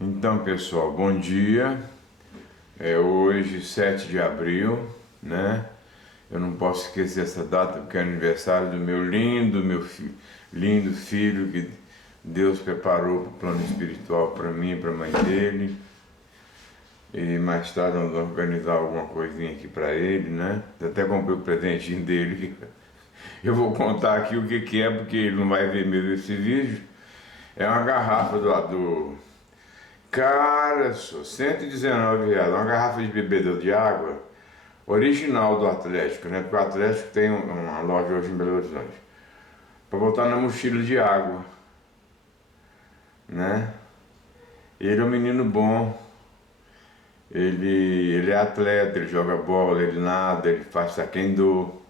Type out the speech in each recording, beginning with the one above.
Então, pessoal, bom dia. É hoje, 7 de abril, né? Eu não posso esquecer essa data porque é aniversário do lindo filho que Deus preparou para o plano espiritual para mim e para a mãe dele. E mais tarde vamos organizar alguma coisinha aqui para ele, né? Eu até comprei o presentinho dele. Eu vou contar aqui o que que é, porque ele não vai ver mesmo esse vídeo. É uma garrafa do Cara, só R$ 119, uma garrafa de bebedouro de água original do Atlético, né? Porque o Atlético tem uma loja hoje em Belo Horizonte. Para botar na mochila de água, né? Ele é um menino bom, ele é atleta, ele joga bola, ele nada, ele faz taekwondo,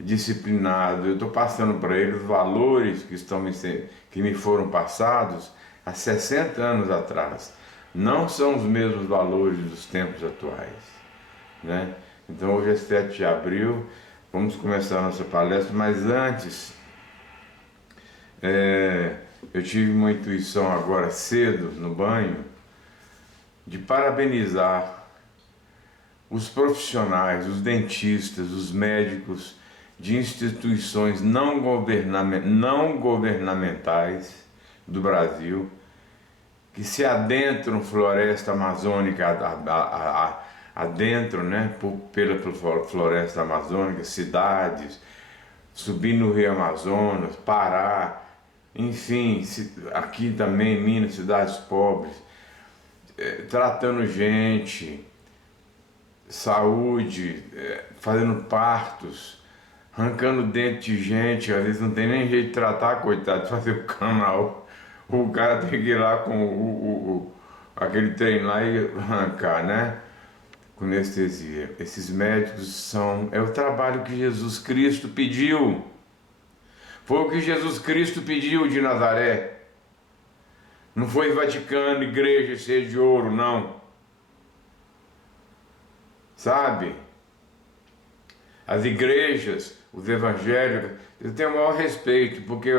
disciplinado. Eu estou passando para ele os valores que me foram passados há 60 anos atrás. Não são os mesmos valores dos tempos atuais, né? Então hoje é 7 de abril, vamos começar a nossa palestra, mas antes, eu tive uma intuição agora cedo no banho de parabenizar os profissionais, os dentistas, os médicos de instituições não governamentais do Brasil, que se adentram floresta amazônica adentro, né, pela floresta amazônica, cidades, subindo o Rio Amazonas, Pará, enfim, aqui também Minas, cidades pobres, tratando gente, saúde, fazendo partos, arrancando dente de gente, às vezes não tem nem jeito de tratar, coitado, de fazer o canal. O cara tem que ir lá com aquele trem lá e arrancar, né? Com anestesia. Esses médicos é o trabalho que Jesus Cristo pediu. Foi o que Jesus Cristo pediu de Nazaré. Não foi Vaticano, igreja cheia de ouro, não. Sabe? As igrejas, os evangélicos, eu tenho o maior respeito, porque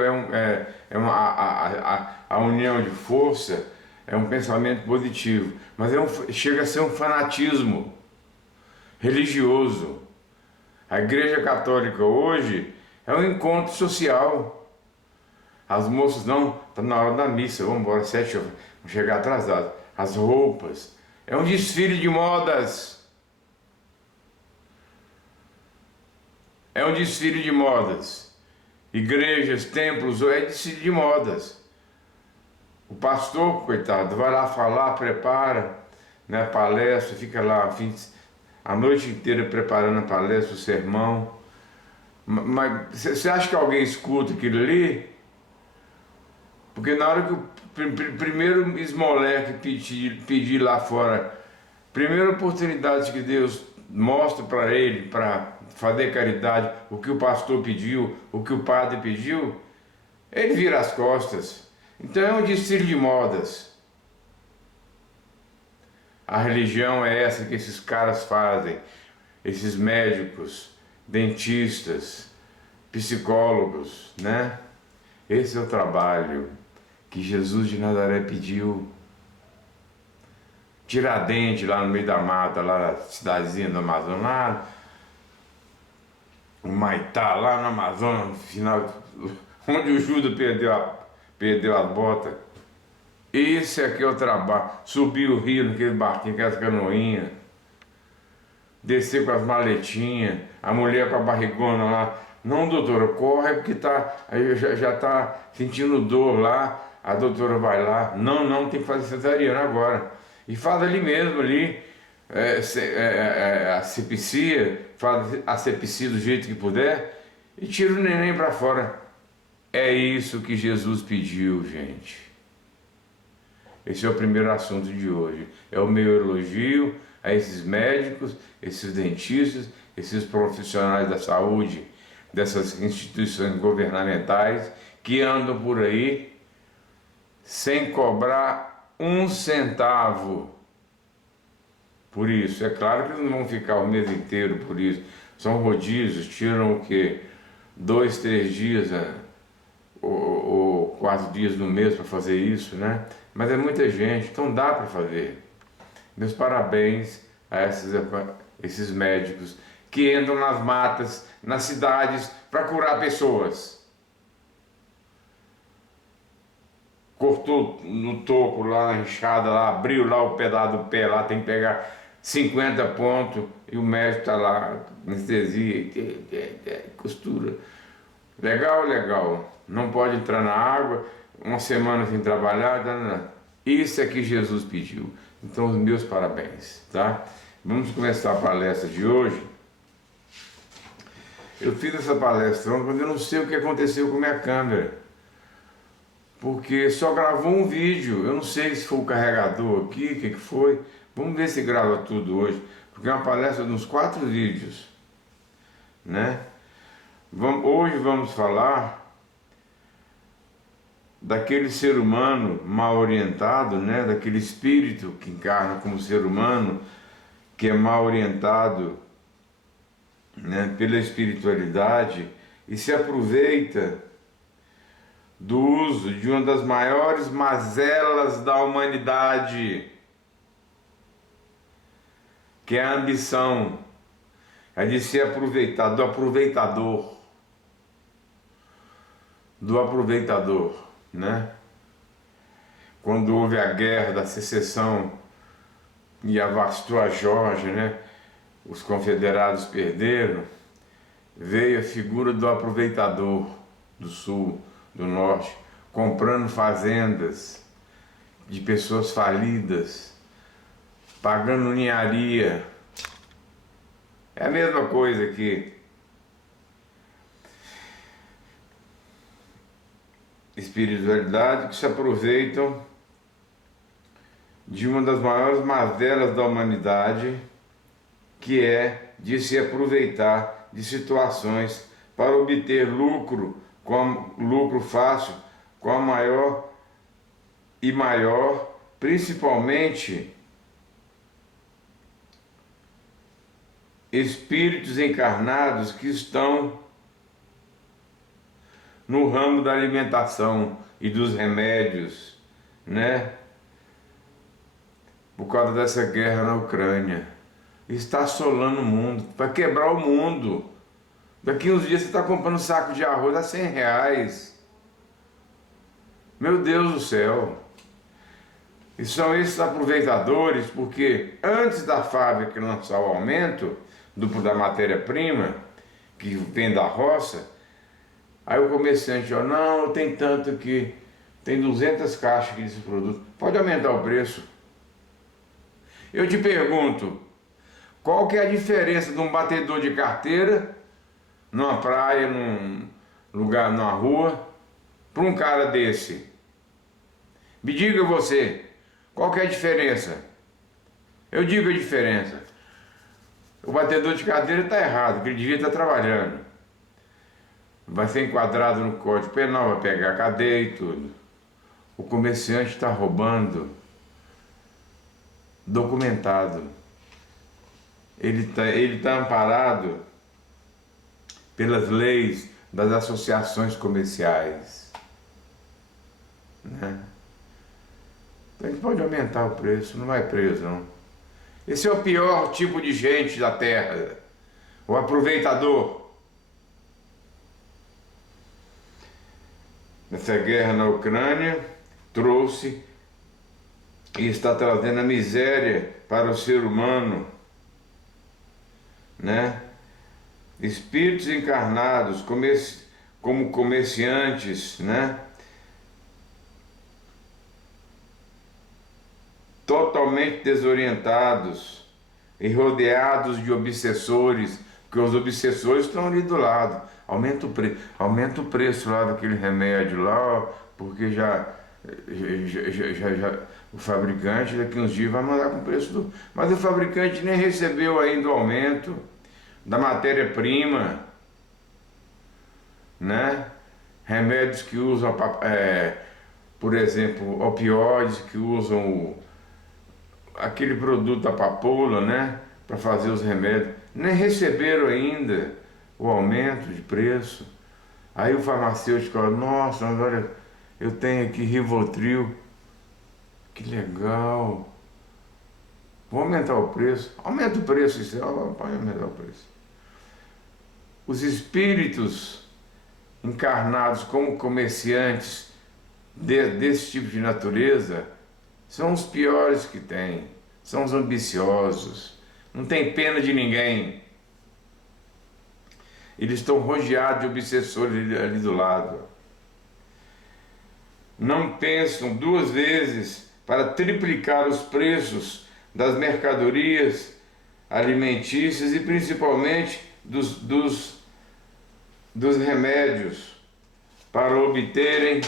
a união de força é um pensamento positivo, mas chega a ser um fanatismo religioso. A Igreja Católica hoje é um encontro social. As moças, não, está na hora da missa, vamos embora, 7 horas, vamos chegar atrasados. As roupas, é um desfile de modas. É um desfile de modas. Igrejas, templos, é desfile de modas. O pastor, coitado, vai lá falar, prepara, né, palestra, fica lá a noite inteira preparando a palestra, o sermão. Mas você acha que alguém escuta aquilo ali? Porque na hora que o primeiro esmoleque pedir lá fora, primeira oportunidade que Deus mostra para ele, para fazer caridade, o que o pastor pediu, o que o padre pediu, ele vira as costas. Então é um desfile de modas. A religião é essa que esses caras fazem, esses médicos, dentistas, psicólogos, né? Esse é o trabalho que Jesus de Nazaré pediu. Tiradentes, lá no meio da mata, lá na cidadezinha do Amazonas, o Maitá, lá no Amazonas, no final, onde o Judas perdeu as botas. Esse aqui é o trabalho. Subir o rio naquele barquinho, aquelas canoinhas, descer com as maletinhas, a mulher com a barrigona lá. Não, doutora, corre porque já está sentindo dor lá. A doutora vai lá. Não, tem que fazer cesariana agora. E faz ali mesmo, faz a sepsia do jeito que puder e tira o neném para fora. É isso que Jesus pediu, gente. Esse é o primeiro assunto de hoje. É o meu elogio a esses médicos, esses dentistas, esses profissionais da saúde, dessas instituições governamentais que andam por aí sem cobrar um centavo por isso. É claro que eles não vão ficar o mês inteiro por isso. São rodízios, tiram o quê? 2, 3 dias, ou 4 dias no mês para fazer isso, né? mas é muita gente, então dá para fazer. Meus parabéns a esses médicos que entram nas matas, nas cidades, para curar pessoas. Cortou no toco lá na enxada, lá, abriu lá o pedaço do pé, lá tem que pegar 50 pontos e o médico está lá, anestesia, costura. Legal, legal. Não pode entrar na água, uma semana sem trabalhar, isso é que Jesus pediu. Então, os meus parabéns, tá? Vamos começar a palestra de hoje. Eu fiz essa palestra quando eu não sei o que aconteceu com minha câmera, porque só gravou um vídeo. Eu não sei se foi o carregador aqui, o que foi. Vamos ver se grava tudo hoje, porque é uma palestra de uns 4 vídeos, né? Hoje vamos falar daquele ser humano mal orientado, né? Daquele espírito que encarna como ser humano, que é mal orientado, né? Pela espiritualidade e se aproveita do uso de uma das maiores mazelas da humanidade, que é a ambição, é de se aproveitar, do aproveitador, né? Quando houve a guerra da secessão e avastou a Geórgia, né? Os confederados perderam, veio a figura do aproveitador do sul, do norte, comprando fazendas de pessoas falidas, pagando ninharia. É a mesma coisa que espiritualidade, que se aproveitam de uma das maiores mazelas da humanidade, que é de se aproveitar de situações para obter lucro fácil, com a maior e maior, principalmente espíritos encarnados que estão no ramo da alimentação e dos remédios, né? Por causa dessa guerra na Ucrânia. Está assolando o mundo, vai quebrar o mundo. Daqui uns dias você está comprando um saco de arroz a R$100. Meu Deus do céu. E são esses aproveitadores, porque antes da fábrica lançar o aumento da matéria-prima, que vem da roça, aí o comerciante, ó, não, tem tanto aqui, tem 200 caixas aqui desse produto, pode aumentar o preço. Eu te pergunto, qual que é a diferença de um batedor de carteira numa praia, num lugar, numa rua, para um cara desse? Me diga você, qual que é a diferença? Eu digo a diferença. O batedor de carteira está errado, porque ele devia estar trabalhando. Vai ser enquadrado no Código Penal, vai pegar cadeia e tudo. O comerciante está roubando documentado. Ele tá amparado pelas leis das associações comerciais, né? Então a gente pode aumentar o preço, não vai preso não. Esse é o pior tipo de gente da terra, o aproveitador. Essa guerra na Ucrânia trouxe e está trazendo a miséria para o ser humano, né? Espíritos encarnados como comerciantes, né? Totalmente desorientados e rodeados de obsessores, porque os obsessores estão ali do lado. Aumenta o preço lá daquele remédio lá, porque já o fabricante daqui uns dias vai mandar com o preço Mas o fabricante nem recebeu ainda o aumento da matéria-prima, né? Remédios que usam, por exemplo, opioides, que usam aquele produto da papoula, né? Para fazer os remédios, nem receberam ainda o aumento de preço. Aí o farmacêutico fala, nossa, mas olha, eu tenho aqui Rivotril Que legal. Vou aumentar o preço. Aumenta o preço, isso pode aumentar o preço. Os espíritos encarnados como comerciantes desse tipo de natureza são os piores que tem. São os ambiciosos. Não tem pena de ninguém. Eles estão rodeados de obsessores ali do lado. Não pensam duas vezes para triplicar os preços das mercadorias alimentícias e principalmente dos remédios para obterem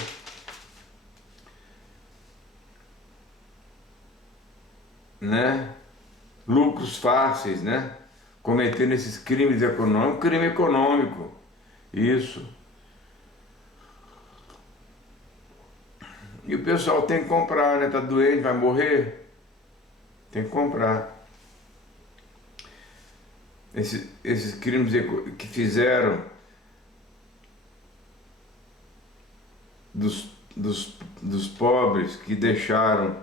lucros fáceis, cometendo esses crimes econômicos, crime econômico, isso. E o pessoal tem que comprar, tá doente, vai morrer, tem que comprar. Esses crimes que fizeram dos pobres, que deixaram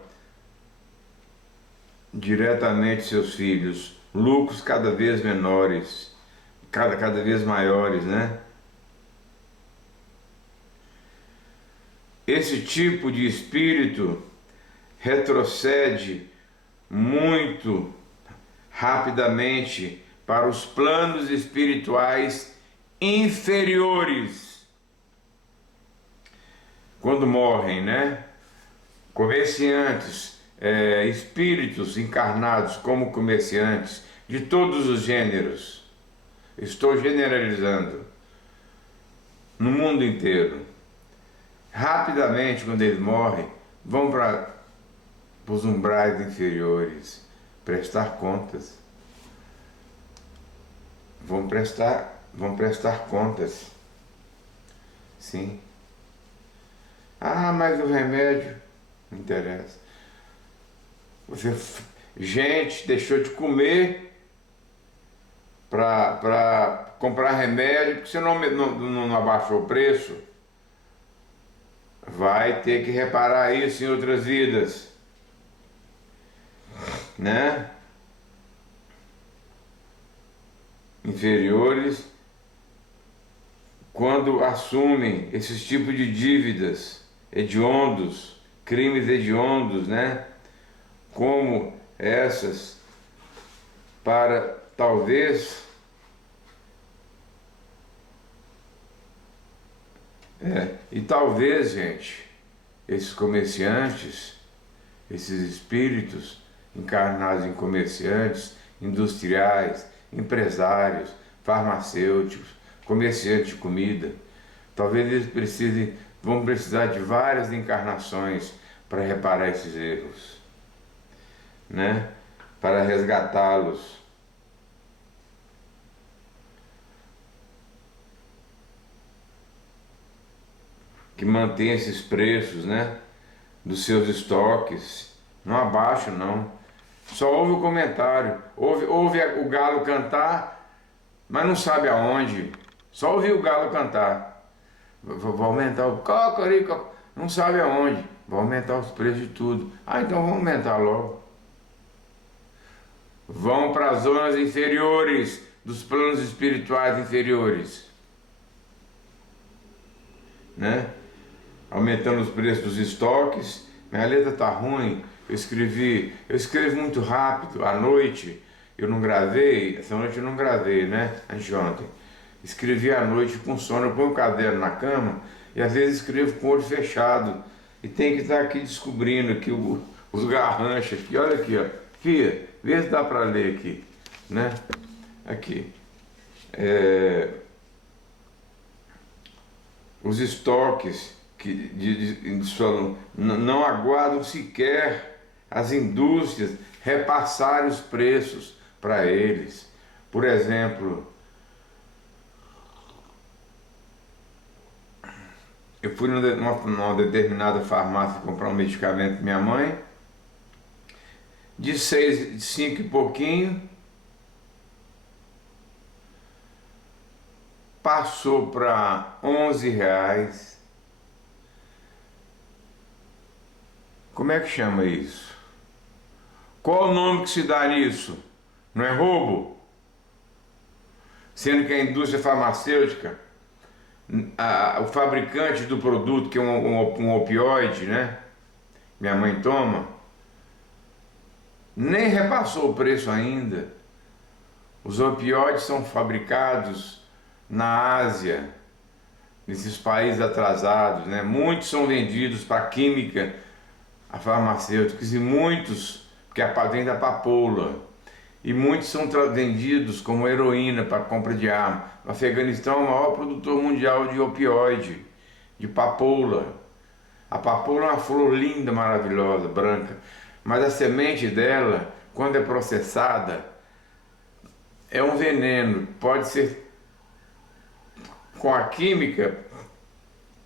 diretamente seus filhos lucros cada vez menores, cada vez maiores, Esse tipo de espírito retrocede muito rapidamente para os planos espirituais inferiores. Quando morrem, Comerciantes, espíritos encarnados como comerciantes, de todos os gêneros, estou generalizando, no mundo inteiro, rapidamente, quando eles morrem, vão para os umbrais inferiores prestar contas. Vão prestar contas. Sim. Ah, mas o remédio não interessa. Gente deixou de comer para comprar remédio porque você não abaixou o preço. Vai ter que reparar isso em outras vidas, inferiores, quando assumem esses tipos de dívidas hediondos, crimes hediondos, como essas, para talvez e talvez, gente, esses comerciantes, esses espíritos encarnados em comerciantes, industriais, empresários, farmacêuticos, comerciantes de comida, talvez eles vão precisar de várias encarnações para reparar esses erros, para resgatá-los. Que mantém esses preços, dos seus estoques, não abaixa não. Só ouve o comentário, ouve o galo cantar, mas não sabe aonde. Só ouve o galo cantar. Vou aumentar o cocorico, não sabe aonde. Vou aumentar os preços de tudo. Ah, então vamos aumentar logo. Vão para as zonas inferiores, dos planos espirituais inferiores, aumentando os preços dos estoques. Minha letra tá ruim, eu escrevo muito rápido, à noite eu não gravei, essa noite eu não gravei, anteontem. Escrevi à noite com sono, eu ponho o caderno na cama e às vezes escrevo com o olho fechado e tem que estar aqui descobrindo aqui os garranchos aqui, olha aqui, ó. Fia, vê se dá para ler aqui, aqui. Os estoques não aguardam sequer as indústrias repassarem os preços para eles. Por exemplo, eu fui numa determinada farmácia comprar um medicamento para minha mãe, de 5 e pouquinho, passou para R$ 11. Como é que chama isso? Qual o nome que se dá nisso? Não é roubo? Sendo que a indústria farmacêutica, o fabricante do produto, que é um opioide, né? Minha mãe toma, nem repassou o preço ainda. Os opioides são fabricados na Ásia, nesses países atrasados, né? Muitos são vendidos para química, a farmacêuticos, e muitos, porque vem da papoula, e muitos são vendidos como heroína para compra de arma. O Afeganistão é o maior produtor mundial de opioide, de papoula. A papoula é uma flor linda, maravilhosa, branca, mas a semente dela, quando é processada, é um veneno. Pode ser, com a química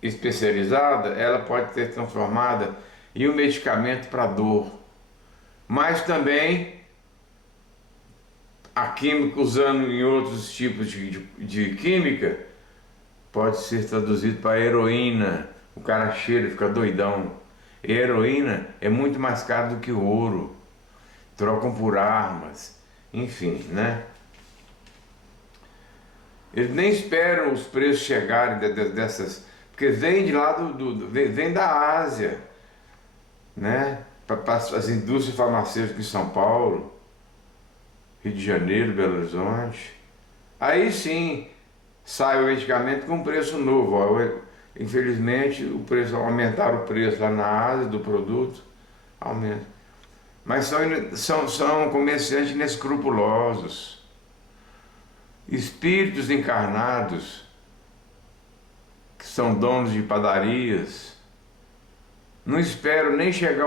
especializada, ela pode ser transformada em um medicamento para dor, mas também a química, usando em outros tipos de química, pode ser traduzido para heroína. O cara cheira e fica doidão. E heroína é muito mais caro do que o ouro. Trocam por armas, enfim, né? Eles nem esperam os preços chegarem dessas, porque vem de lá vem da Ásia, né? Para as indústrias farmacêuticas em São Paulo, Rio de Janeiro, Belo Horizonte. Aí sim sai o medicamento com preço novo. Infelizmente aumentaram o preço lá na Ásia do produto, aumenta. Mas são comerciantes inescrupulosos, espíritos encarnados, que são donos de padarias, não esperam nem chegar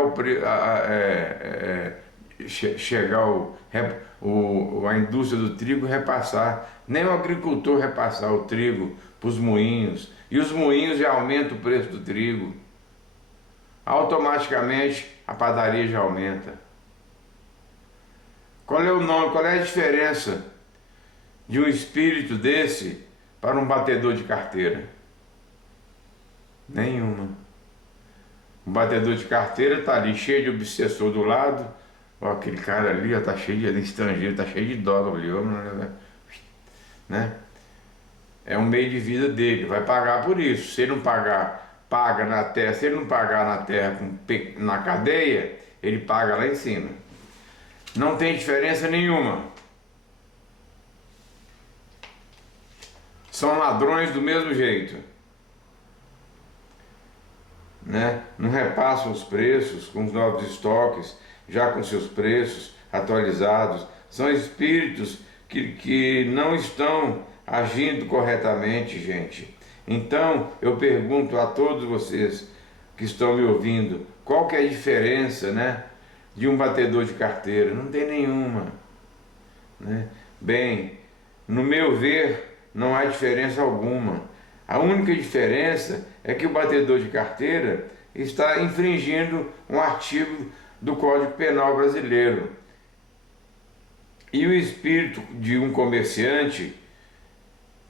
a indústria do trigo repassar, nem o agricultor repassar o trigo para os moinhos, e os moinhos já aumentam o preço do trigo, automaticamente a padaria já aumenta. Qual é o nome, qual é a diferença de um espírito desse para um batedor de carteira? Nenhuma. O batedor de carteira está ali cheio de obsessor do lado. Ó, aquele cara ali está cheio de estrangeiro, está cheio de dólar ali, né? É um meio de vida dele, vai pagar por isso. Se ele não pagar, paga na terra. Se ele não pagar na terra, na cadeia, ele paga lá em cima. Não tem diferença nenhuma. São ladrões do mesmo jeito, né? Não repassam os preços com os novos estoques, já com seus preços atualizados. São espíritos que não estão agindo corretamente, gente. Então eu pergunto a todos vocês que estão me ouvindo, qual que é a diferença, né, de um batedor de carteira? Não tem nenhuma, né? Bem, no meu ver, não há diferença alguma. A única diferença é que o batedor de carteira está infringindo um artigo do Código Penal brasileiro. E o espírito de um comerciante,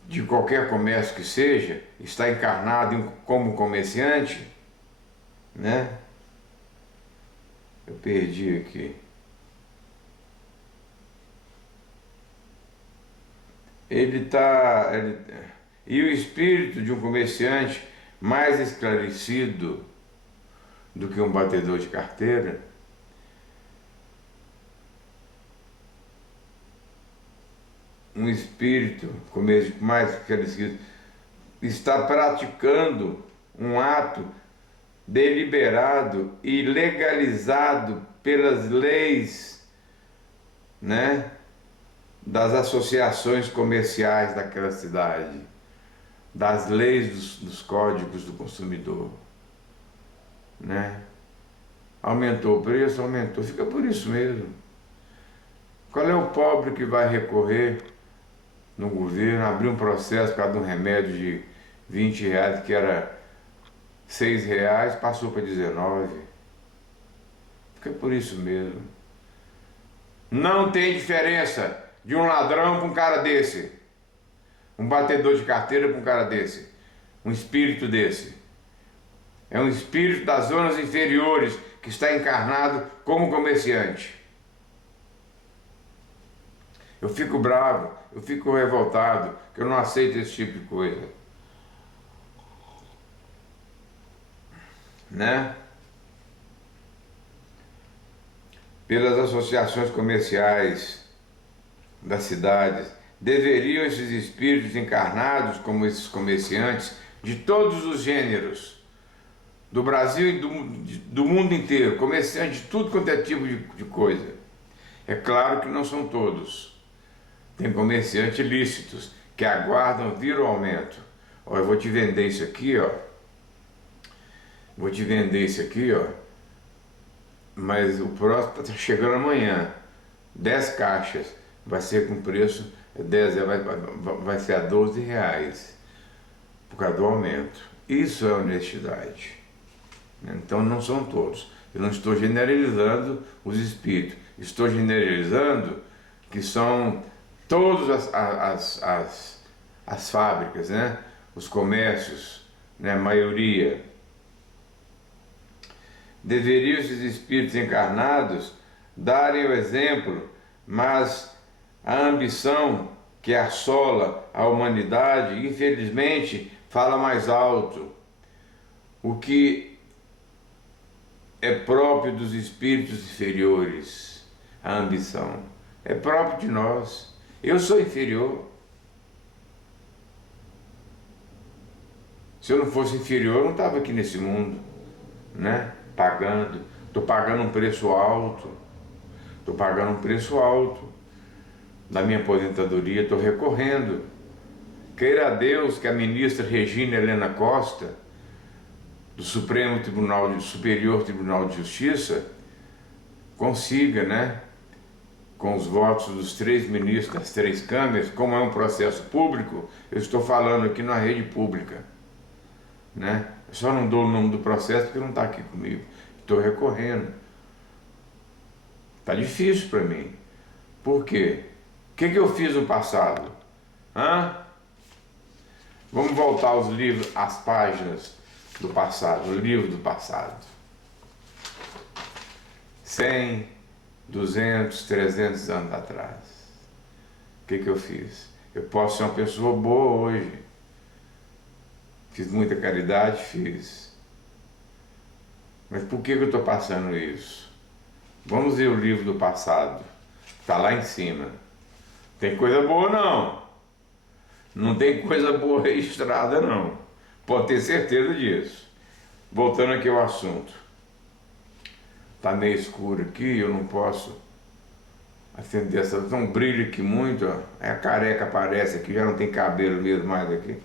de qualquer comércio que seja, está encarnado como comerciante, né? Eu perdi aqui. E o espírito de um comerciante mais esclarecido do que um batedor de carteira, um espírito mais esclarecido, está praticando um ato deliberado e legalizado pelas leis, né, das associações comerciais daquela cidade, das leis dos códigos do consumidor, né? Aumentou o preço, aumentou, fica por isso mesmo. Qual é o pobre que vai recorrer no governo, abrir um processo por causa de um remédio de R$ 20, que era R$ 6, passou para 19? Fica por isso mesmo. Não tem diferença de um ladrão para um cara desse, um batedor de carteira para um cara desse, um espírito desse. É um espírito das zonas inferiores que está encarnado como comerciante. Eu fico bravo, eu fico revoltado, que eu não aceito esse tipo de coisa. Né? Pelas associações comerciais das cidades, deveriam esses espíritos encarnados, como esses comerciantes, de todos os gêneros, do Brasil e do mundo inteiro, comerciantes de tudo quanto é tipo de coisa. É claro que não são todos. Tem comerciantes ilícitos que aguardam vir o aumento. Ó, eu vou te vender isso aqui, ó. Vou te vender isso aqui, ó. Mas o próximo está chegando amanhã. 10 caixas. Vai ser com preço 10, vai ser a R$ 12 por causa do aumento. Isso é honestidade. Então não são todos. Eu não estou generalizando os espíritos. Estou generalizando que são todas as fábricas, né? Os comércios, né? A maioria. Deveriam esses espíritos encarnados darem o exemplo, mas a ambição que assola a humanidade, infelizmente, fala mais alto. O que é próprio dos espíritos inferiores, a ambição, é próprio de nós. Eu sou inferior. Se eu não fosse inferior, eu não estava aqui nesse mundo, né? Pagando. Estou pagando um preço alto. Estou pagando um preço alto. Da minha aposentadoria, estou recorrendo. Queira a Deus que a ministra Regina Helena Costa, do Superior Tribunal de Justiça, consiga, né, com os votos dos 3 ministros das 3 câmaras, como é um processo público, eu estou falando aqui na rede pública, né? Eu só não dou o nome do processo porque não está aqui comigo. Estou recorrendo. Está difícil para mim. Por quê? O que eu fiz no passado? Vamos voltar aos livros, às páginas do passado, o livro do passado. 100, 200, 300 anos atrás. O que eu fiz? Eu posso ser uma pessoa boa hoje. Fiz muita caridade, fiz. Mas por que eu estou passando isso? Vamos ver o livro do passado. Está lá em cima. Tem coisa boa não. Não tem coisa boa registrada não. Pode ter certeza disso. Voltando aqui ao assunto. Está meio escuro aqui, eu não posso acender essa luz. Um brilho aqui muito, ó. A careca aparece aqui, já não tem cabelo mesmo mais aqui.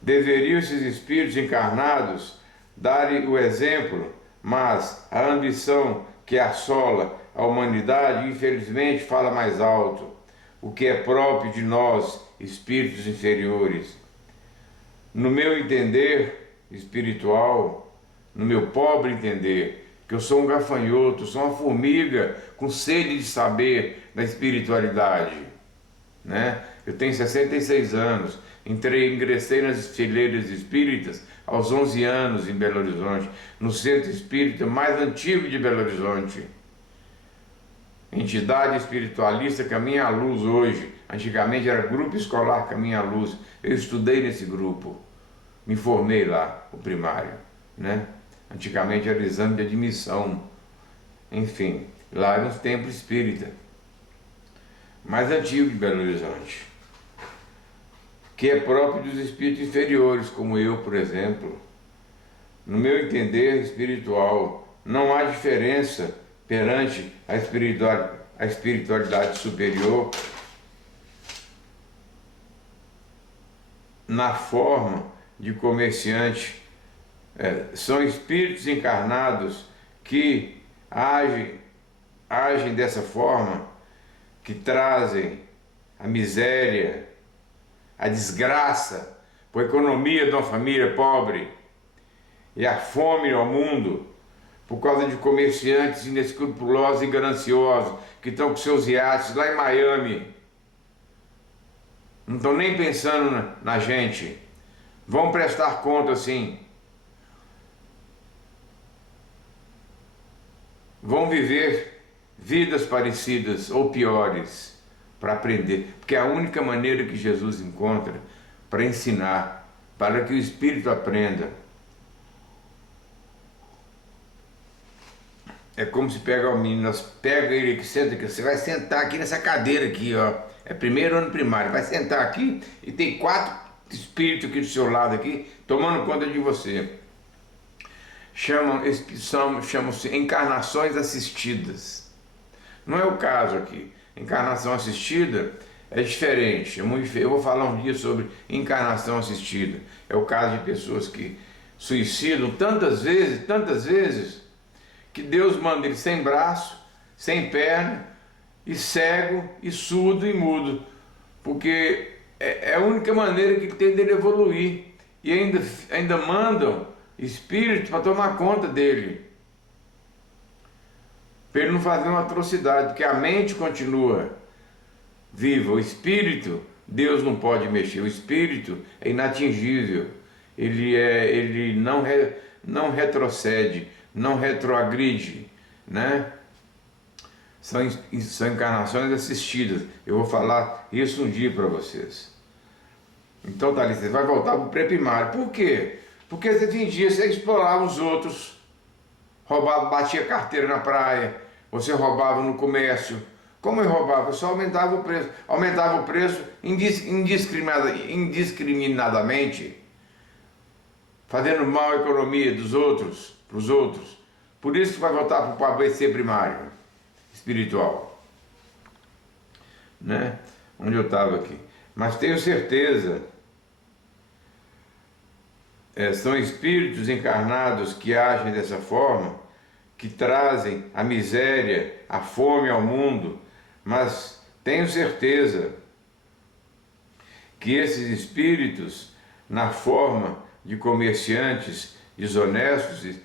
Deveriam esses espíritos encarnados darem o exemplo, mas a ambição que assola a humanidade, infelizmente, fala mais alto, o que é próprio de nós, espíritos inferiores. No meu entender espiritual, no meu pobre entender, que eu sou um gafanhoto, sou uma formiga com sede de saber da espiritualidade, né? Eu tenho 66 anos, ingressei nas fileiras espíritas aos 11 anos em Belo Horizonte, no centro espírita mais antigo de Belo Horizonte. Entidade espiritualista Caminho à Luz hoje. Antigamente era Grupo Escolar Caminho à Luz. Eu estudei nesse grupo, me formei lá, o primário, né? Antigamente era exame de admissão. Enfim, lá era um templo espírita mais antigo de Belo Horizonte, que é próprio dos espíritos inferiores, como eu, por exemplo. No meu entender espiritual, não há diferença perante a espiritualidade superior na forma de comerciante. São espíritos encarnados que agem dessa forma, que trazem a miséria, a desgraça para a economia de uma família pobre e a fome ao mundo por causa de comerciantes inescrupulosos e gananciosos que estão com seus iates lá em Miami. Não estão nem pensando na gente. Vão prestar conta sim. vão viver vidas parecidas ou piores para aprender, porque é a única maneira que Jesus encontra para ensinar, para que o Espírito aprenda. É como se pega o menino, pega ele aqui, senta aqui, você vai sentar aqui nessa cadeira aqui, ó. É primeiro ano primário, vai sentar aqui e tem 4 espíritos aqui do seu lado aqui, tomando conta de você. Chamam-se encarnações assistidas. Não é o caso aqui. Encarnação assistida é diferente. Eu vou falar um dia sobre encarnação assistida. É o caso de pessoas que suicidam tantas vezes, que Deus manda ele sem braço, sem perna, e cego, e surdo, e mudo. Porque é a única maneira que tem dele evoluir. E ainda mandam espíritos para tomar conta dele, para ele não fazer uma atrocidade, porque a mente continua viva. O espírito, Deus não pode mexer. O espírito é inatingível. Ele não retrocede, não retroagride, né? São encarnações assistidas. Eu vou falar isso um dia para vocês. Então, Thalita, você vai voltar para o pré-primário. Por quê? Porque você fingia, você explorava os outros, roubava, batia carteira na praia, você roubava no comércio. Como eu roubava? Eu só aumentava o preço indiscriminadamente, fazendo mal à economia dos outros, para os outros. Por isso que vai voltar para o ABC primário, espiritual, né? Onde eu estava aqui. Mas tenho certeza, são espíritos encarnados que agem dessa forma, que trazem a miséria, a fome ao mundo, mas tenho certeza que esses espíritos, na forma de comerciantes desonestos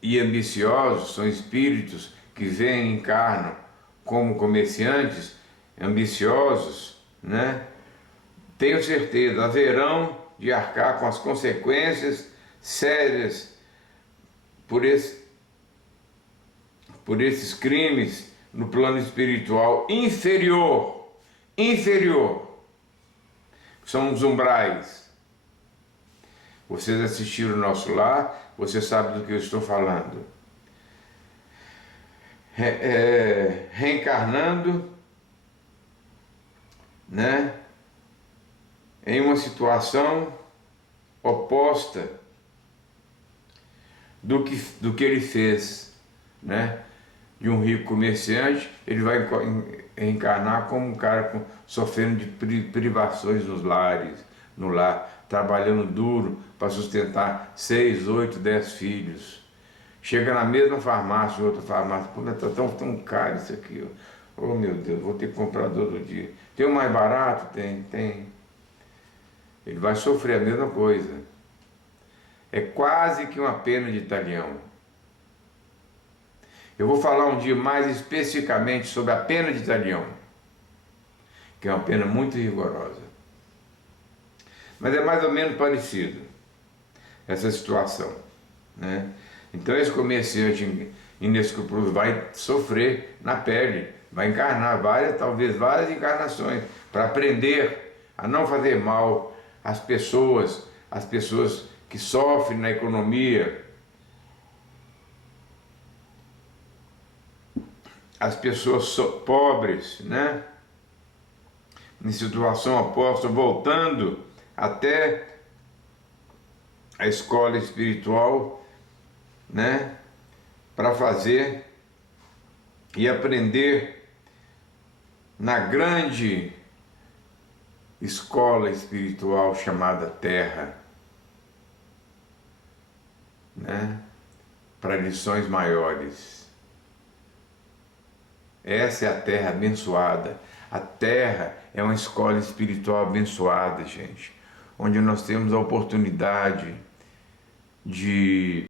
e ambiciosos, são espíritos que vêm e encarnam como comerciantes ambiciosos, né? Tenho certeza, haverão de arcar com as consequências sérias por esses crimes no plano espiritual inferior, são os umbrais. Vocês assistiram o nosso lar, você sabe do que eu estou falando. Reencarnando, né, em uma situação oposta do que ele fez, né? De um rico comerciante, ele vai reencarnar como um cara sofrendo de privações no lar, trabalhando duro para sustentar 6, 8, 10 filhos. Chega na mesma farmácia, outra farmácia, pô, está tão caro isso aqui, ó. Oh meu Deus, vou ter que comprar todo dia. Tem um mais barato? Tem. Ele vai sofrer a mesma coisa. É quase que uma pena de talião. Eu vou falar um dia mais especificamente sobre a pena de talião, que é uma pena muito rigorosa. Mas é mais ou menos parecido essa situação, né? Então esse comerciante inescrupuloso vai sofrer na pele, vai encarnar talvez várias encarnações, para aprender a não fazer mal às pessoas que sofrem na economia, as pessoas pobres, né? Em situação oposta, voltando até a escola espiritual, né? Para fazer e aprender na grande escola espiritual chamada Terra, né? Para lições maiores. Essa é a Terra abençoada. A Terra é uma escola espiritual abençoada, gente, onde nós temos a oportunidade de